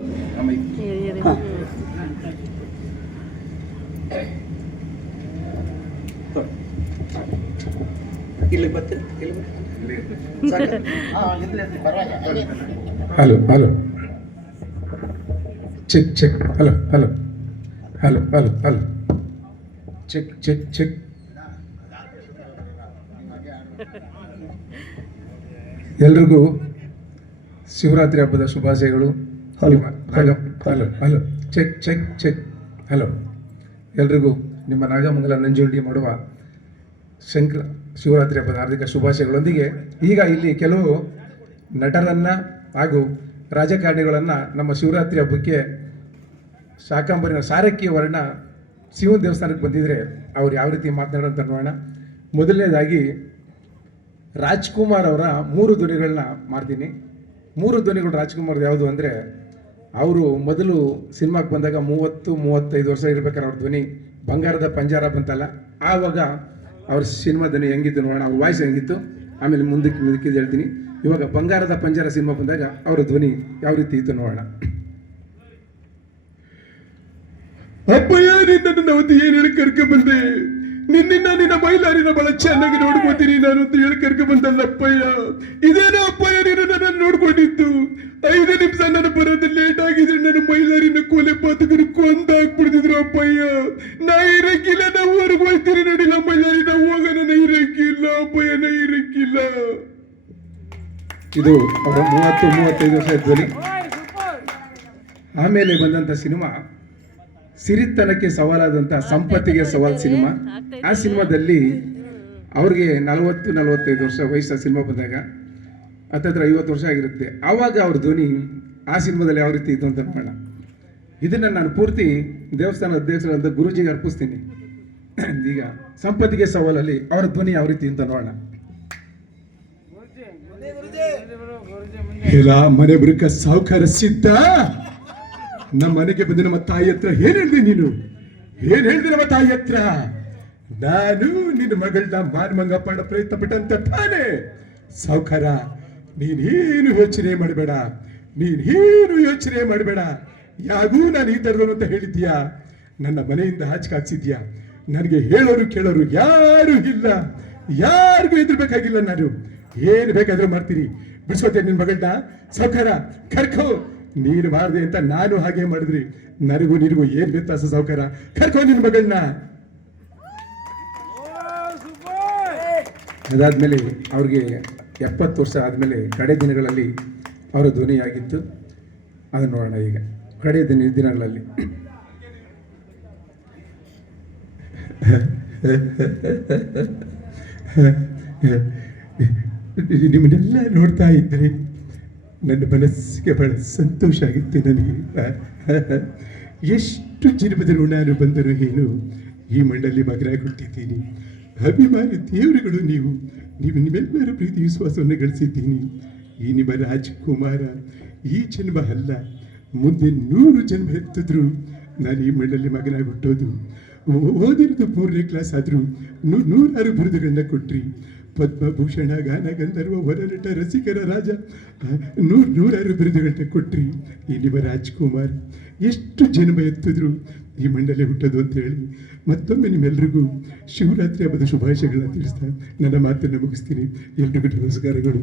Hello hello check check hello hello hello hello hello check check check. ಎಲ್ರಿಗೂ ಶಿವರಾತ್ರಿ ಹಬ್ಬದ ಶುಭಾಶಯಗಳು. Hello hello hello hello check check check hello. ಎಲ್ರಿಗೂ ನಿಮ್ಮ ನಾಗಮಂಗಲ ನಂಜುಂಡಿ ಮಾಡುವ ಶಿವರಾತ್ರಿ ಹಬ್ಬದ ಹಾರ್ದಿಕ ಶುಭಾಶಯಗಳೊಂದಿಗೆ ಈಗ ಇಲ್ಲಿ ಕೆಲವು ನಟರನ್ನು ಹಾಗೂ ರಾಜಕಾರಣಿಗಳನ್ನು ನಮ್ಮ ಶಿವರಾತ್ರಿ ಹಬ್ಬಕ್ಕೆ ಶಾಕಾಂಬರಿನ ಸಾರಕ್ಕಿ ವರ್ಣ ಶಿವನ ದೇವಸ್ಥಾನಕ್ಕೆ ಬಂದಿದ್ದರೆ ಅವ್ರು ಯಾವ ರೀತಿ ಮಾತನಾಡೋಂತ ನೋಡೋಣ. ಮೊದಲನೇದಾಗಿ ರಾಜ್ಕುಮಾರ್ ಅವರ 3 ಧ್ವನಿಗಳನ್ನ ಮಾಡ್ತೀನಿ. 3 ಧ್ವನಿಗಳು ರಾಜ್ಕುಮಾರ್ದು ಯಾವುದು ಅಂದರೆ, ಅವರು ಮೊದಲು ಸಿನಿಮಾಕ್ಕೆ ಬಂದಾಗ 30-35 ವರ್ಷ ಇರ್ಬೇಕಾದ್ರೆ ಅವ್ರ ಧ್ವನಿ ಬಂಗಾರದ ಪಂಜಾರ ಬಂತಲ್ಲ, ಆವಾಗ ಅವ್ರ ಸಿನಿಮಾ ಧ್ವನಿ ಹೆಂಗಿತ್ತು ನೋಡೋಣ, ಅವ್ರ ವಾಯ್ಸ್ ಹೆಂಗಿತ್ತು, ಆಮೇಲೆ ಮುಂದಕ್ಕೆ ಹೇಳ್ತೀನಿ. ಇವಾಗ ಬಂಗಾರದ ಪಂಜಾರ ಸಿನಿಮಾ ಬಂದಾಗ ಅವರ ಧ್ವನಿ ಯಾವ ರೀತಿ ಇತ್ತು ನೋಡೋಣ. ಅಪ್ಪಯ್ಯ, ನಿನ್ನ ಅವತ್ತು ಏನು ಹೇಳಿ ಕರ್ಕ ಬಂದೆ, ನಿನ್ನ ಮೈಲಾರಿನ ಬಹಳ ಚೆನ್ನಾಗಿ ನೋಡ್ಕೋತೀನಿ ನಾನು ಅಂತ ಹೇಳಿ ಕರ್ಕ ಬಂದಲ್ಲಪ್ಪಯ್ಯ. ಇದೇನೋ ಅಪ್ಪಯ್ಯ, ನೀನು ನನ್ನ ನೋಡ್ಕೊಂಡಿದ್ದು 5 ನಿಮಿಷ ನನ್ನ ಬರೋದು ಲೇಟ್ ಆಗಿದ್ರೆ ನನ್ನ ಮೈಲಾರಿನ ಕೊಲೆ ಪಾತಕರು ಕೊಂದಾಕ್ಬಿಡ್ತಿದ್ರು ಅಪ್ಪಯ್ಯ. ನಾ ಇರಕ್ಕಿಲ್ಲ, ನಾವು ಹೊರಗೆ ಹೋಗ್ತೀರಿ ನೋಡಿಲ್ಲ ಮೈಲಾರಿ, ನಾವು ಹೋಗೋಣ, ನಾ ಇರಕ್ಕಿಲ್ಲ ಅಪ್ಪಯ್ಯ, ನಾ ಇರಕ್ಕಿಲ್ಲ. ಇದು ಅವರ 30-35 ವರ್ಷ ಧ್ವನಿ. ಆಮೇಲೆ ಬಂದಂಥ ಸಿನಿಮಾ ಸಿರಿತನಕ್ಕೆ ಸವಾಲಾದಂಥ ಸಂಪತ್ತಿಗೆ ಸವಾಲ್ ಸಿನಿಮಾ. ಆ ಸಿನಿಮಾದಲ್ಲಿ ಅವ್ರಿಗೆ 40-45 ವರ್ಷ ವಯಸ್ಸು ಸಿನಿಮಾ ಬಂದಾಗ ಹತ್ತತ್ರ 50 ವರ್ಷ ಆಗಿರುತ್ತೆ. ಆವಾಗ ಅವ್ರ ಧ್ವನಿ ಆ ಸಿನಿಮಾದಲ್ಲಿ ಯಾವ ರೀತಿ ಇತ್ತು ಅಂತ ನೋಡೋಣ. ಇದನ್ನು ನಾನು ಪೂರ್ತಿ ದೇವಸ್ಥಾನದ ಅಧ್ಯಕ್ಷರಾದ ಗುರುಜಿಗೆ ಅರ್ಪಿಸ್ತೀನಿ. ಈಗ ಸಂಪತ್ತಿಗೆ ಸವಾಲಲ್ಲಿ ಅವರ ಧ್ವನಿ ಯಾವ ರೀತಿ ಅಂತ ನೋಡೋಣ. ಎಲ್ಲ ಮನೆ ಬರುಕ ಸಾವುಕಾರ ಸಿದ್ಧ, ನಮ್ಮ ಮನೆಗೆ ಬಂದು ನಮ್ಮ ತಾಯಿ ಹತ್ರ ಏನ್ ಹೇಳ್ದೆ ನೀನು, ಏನ್ ಹೇಳ್ದೆ ನಮ್ಮ ತಾಯಿ ಹತ್ರ? ನಾನು ನಿನ್ನ ಮಗಳನ್ನ ಮಾನಮಂಗ ಮಾಡೋ ಪ್ರಯತ್ನ ಪಟ್ಟಂತ ತಾನೆ. ಸಾವುಕಾರ, ನೀನೇನು ಯೋಚನೆ ಮಾಡಬೇಡ, ನೀನೇನು ಯೋಚನೆ ಮಾಡಬೇಡ. ಯಾಗೂ ನಾನು ಈ ತರದವನು ಅಂತ ಹೇಳಿದ್ಯಾ, ನನ್ನ ಮನೆಯಿಂದ ಆಚೆ ಹಾಕ್ಸಿದ್ಯಾ. ನನಗೆ ಹೇಳೋರು ಕೇಳೋರು ಯಾರು ಇಲ್ಲ, ಯಾರಿಗೂ ಎದುರ್ಬೇಕಾಗಿಲ್ಲ. ನಾನು ಏನು ಬೇಕಾದ್ರೂ ಮಾಡ್ತೀನಿ, ಬಿಡಿಸ್ಕೋತೇನೆ ನಿನ್ನ ಮಗಳನ್ನ. ಸಾವುಕಾರ ಕರ್ಕೋ, ನೀನು ಮಾಡಿದೆ ಅಂತ ನಾನು ಹಾಗೆ ಮಾಡಿದ್ರಿ, ನನಗೂ ನಿನಗೂ ಏನ್ ವ್ಯತ್ಯಾಸ ಸಾವುಕಾರ? ಕರ್ಕೋ ನಿನ್ನ ಮಗಳನ್ನ. ಅದಾದ್ಮೇಲೆ ಅವ್ರಿಗೆ 70 ವರ್ಷ ಆದ್ಮೇಲೆ ಕಡೆ ದಿನಗಳಲ್ಲಿ ಅವರ ಧ್ವನಿಯಾಗಿತ್ತು. ಅದನ್ನು ನೋಡೋಣ ಈಗ. ಕಡೆ ದಿನಗಳಲ್ಲಿ ನಿಮ್ಮನ್ನೆಲ್ಲ ನೋಡ್ತಾ ಇದ್ರೆ ನನ್ನ ಮನಸ್ಸಿಗೆ ಬಹಳ ಸಂತೋಷ ಆಗಿತ್ತು. ನನಗೆ ಎಷ್ಟು ಜನ್ಮದಲ್ಲಿ ನಾನು ಬಂದರೂ ಏನು ಈ ಮಣ್ಣಲ್ಲಿ ಮಗನಾಗಿ ಹುಟ್ಟಿದ್ದೀನಿ. ಅಭಿಮಾನಿ ದೇವರುಗಳು ನೀವು ನಿಮ್ಮೆಲ್ಲರ ಪ್ರೀತಿ ವಿಶ್ವಾಸವನ್ನು ಗಳಿಸಿದ್ದೀನಿ. ಈ ನಿಮ್ಮ ರಾಜ್ಕುಮಾರ ಈ ಜನ್ಮ ಅಲ್ಲ, ಮುಂದೆ 100 ಜನ್ಮ ಎತ್ತಿದ್ರು ನಾನು ಈ ಮಣ್ಣಲ್ಲಿ ಮಗನಾಗಿ ಹುಟ್ಟೋದು. ಓದಿರೋದು 3ನೇ ಕ್ಲಾಸ್ ಆದರೂ 100 ಬಿರುದುಗಳನ್ನ ಕೊಟ್ರಿ. ಪದ್ಮಭೂಷಣ, ಗಾನ ಗಂಧರ್ವ, ವರನಟ, ರಸಿಕರ ರಾಜ, 100 ಬಿರುದುಗಳನ್ನ ಕೊಟ್ರಿ. ಈ ನಿಮ್ಮ ರಾಜ್ಕುಮಾರ್ ಎಷ್ಟು ಜನ್ಮ ಎತ್ತಿದ್ರು ಈ ಮಂಡಲೆ ಹುಟ್ಟೋದು ಅಂತ ಹೇಳಿ ಮತ್ತೊಮ್ಮೆ ನಿಮ್ಮೆಲ್ರಿಗೂ ಶಿವರಾತ್ರಿ ಹಬ್ಬದ ಶುಭಾಶಯಗಳನ್ನ ತಿಳಿಸ್ತಾ ನನ್ನ ಮಾತನ್ನು ಮುಗಿಸ್ತೀನಿ. ಎಲ್ರಿಗೂ ನಮಸ್ಕಾರಗಳು.